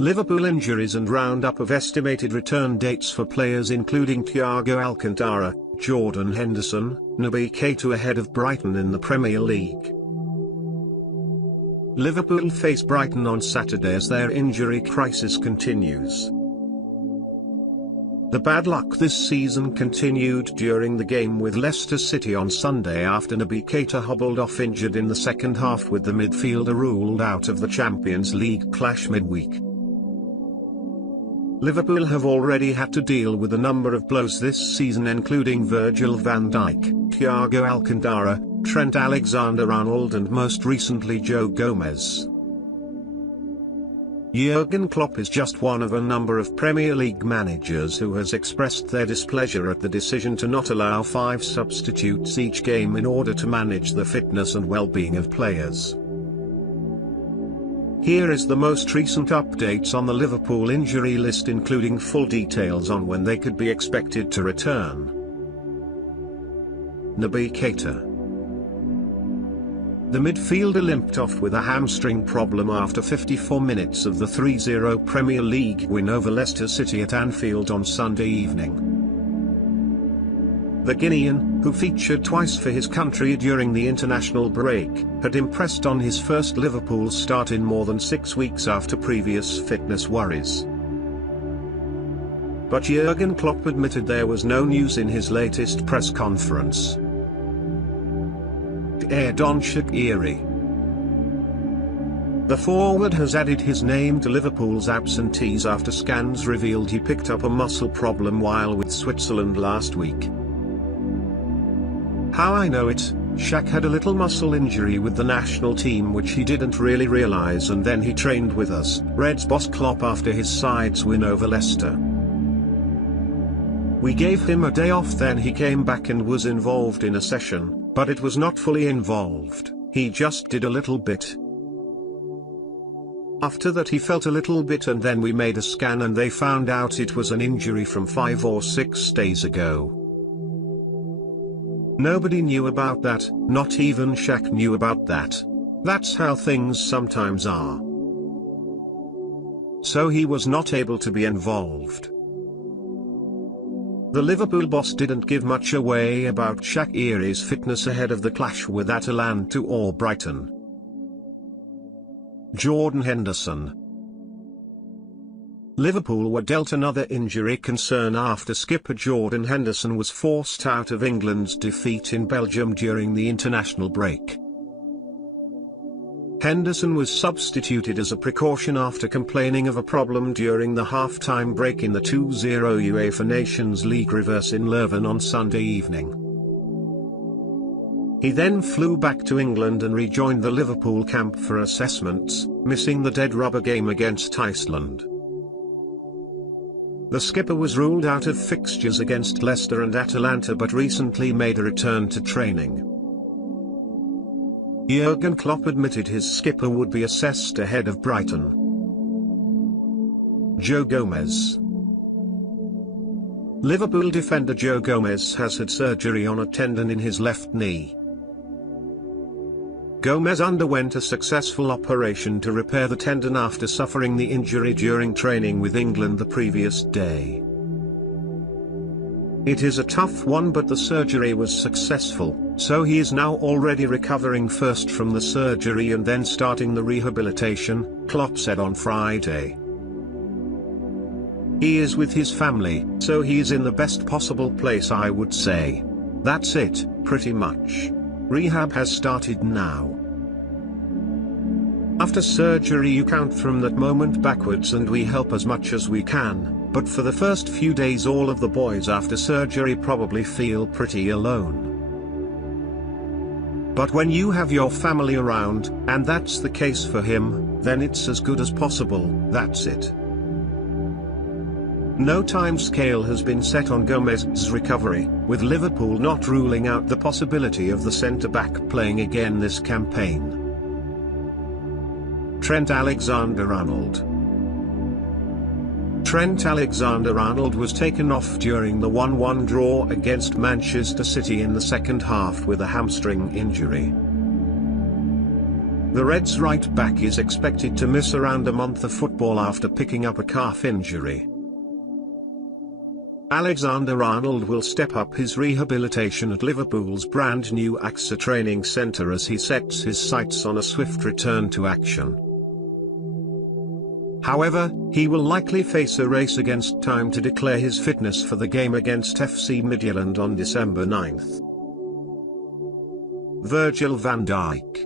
Liverpool injuries and roundup of estimated return dates for players including Thiago Alcantara, Jordan Henderson, Naby Keita ahead of Brighton in the Premier League. Liverpool face Brighton on Saturday as their injury crisis continues. The bad luck this season continued during the game with Leicester City on Sunday after Naby Keita hobbled off injured in the second half with the midfielder ruled out of the Champions League clash midweek. Liverpool have already had to deal with a number of blows this season including Virgil van Dijk, Thiago Alcantara, Trent Alexander Arnold and most recently Joe Gomez. Jurgen Klopp is just one of a number of Premier League managers who has expressed their displeasure at the decision to not allow 5 substitutes each game in order to manage the fitness and well-being of players. Here is the most recent updates on the Liverpool injury list including full details on when they could be expected to return. Naby Keita. The midfielder limped off with a hamstring problem after 54 minutes of the 3-0 Premier League win over Leicester City at Anfield on Sunday evening. The Guinean, who featured twice for his country during the international break, had impressed on his first Liverpool start in more than 6 weeks after previous fitness worries. But Jurgen Klopp admitted there was no news in his latest press conference. Xherdan Shaqiri. The forward has added his name to Liverpool's absentees after scans revealed he picked up a muscle problem while with Switzerland last week. How I know it, Shaq had a little muscle injury with the national team which he didn't really realise and then he trained with us, Reds boss Klopp after his side's win over Leicester. We gave him a day off then he came back and was involved in a session, but it was not fully involved, he just did a little bit. After that he felt a little bit and then we made a scan and they found out it was an injury from 5 or 6 days ago. Nobody knew about that, not even Shaq knew about that. That's how things sometimes are. So he was not able to be involved. The Liverpool boss didn't give much away about Shaqiri's fitness ahead of the clash with Atalanta or Brighton. Jordan Henderson. Liverpool were dealt another injury concern after skipper Jordan Henderson was forced out of England's defeat in Belgium during the international break. Henderson was substituted as a precaution after complaining of a problem during the half-time break in the 2-0 UEFA Nations League reverse in Leuven on Sunday evening. He then flew back to England and rejoined the Liverpool camp for assessments, missing the dead rubber game against Iceland. The skipper was ruled out of fixtures against Leicester and Atalanta but recently made a return to training. Jurgen Klopp admitted his skipper would be assessed ahead of Brighton. Joe Gomez. Liverpool defender Joe Gomez has had surgery on a tendon in his left knee. Gomez underwent a successful operation to repair the tendon after suffering the injury during training with England the previous day. It is a tough one but the surgery was successful, so he is now already recovering first from the surgery and then starting the rehabilitation, Klopp said on Friday. He is with his family, so he is in the best possible place I would say. That's it, pretty much. Rehab has started now. After surgery you count from that moment backwards and we help as much as we can, but for the first few days all of the boys after surgery probably feel pretty alone. But when you have your family around, and that's the case for him, then it's as good as possible, that's it. No timescale has been set on Gomez's recovery, with Liverpool not ruling out the possibility of the centre-back playing again this campaign. Trent Alexander Arnold. Trent Alexander Arnold was taken off during the 1-1 draw against Manchester City in the second half with a hamstring injury. The Reds' right back is expected to miss around a month of football after picking up a calf injury. Alexander Arnold will step up his rehabilitation at Liverpool's brand new AXA training centre as he sets his sights on a swift return to action. However, he will likely face a race against time to declare his fitness for the game against FC Midtjylland on December 9th. Virgil van Dijk.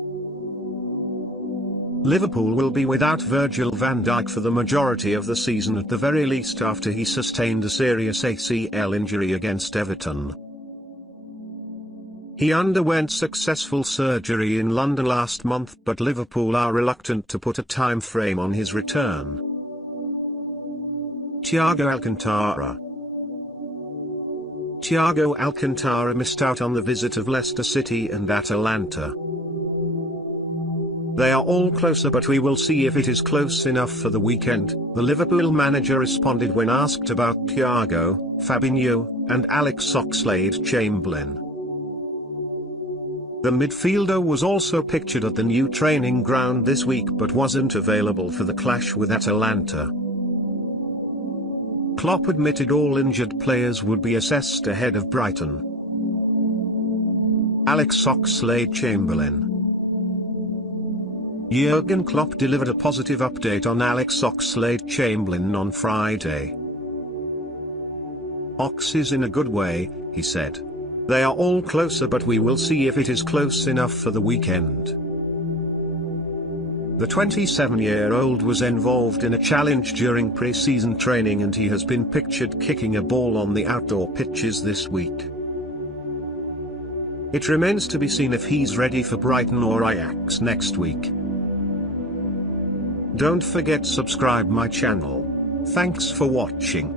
Liverpool will be without Virgil van Dijk for the majority of the season, at the very least, after he sustained a serious ACL injury against Everton. He underwent successful surgery in London last month, but Liverpool are reluctant to put a time frame on his return. Thiago Alcantara. Thiago Alcantara missed out on the visit of Leicester City and Atalanta. They are all closer, but we will see if it is close enough for the weekend, the Liverpool manager responded when asked about Thiago, Fabinho, and Alex Oxlade-Chamberlain. The midfielder was also pictured at the new training ground this week but wasn't available for the clash with Atalanta. Klopp admitted all injured players would be assessed ahead of Brighton. Alex Oxlade-Chamberlain. Jurgen Klopp delivered a positive update on Alex Oxlade-Chamberlain on Friday. "Ox is in a good way," he said. "They are all closer, but we will see if it is close enough for the weekend." The 27-year-old was involved in a challenge during pre-season training and he has been pictured kicking a ball on the outdoor pitches this week. It remains to be seen if he's ready for Brighton or Ajax next week. Don't forget subscribe my channel. Thanks for watching.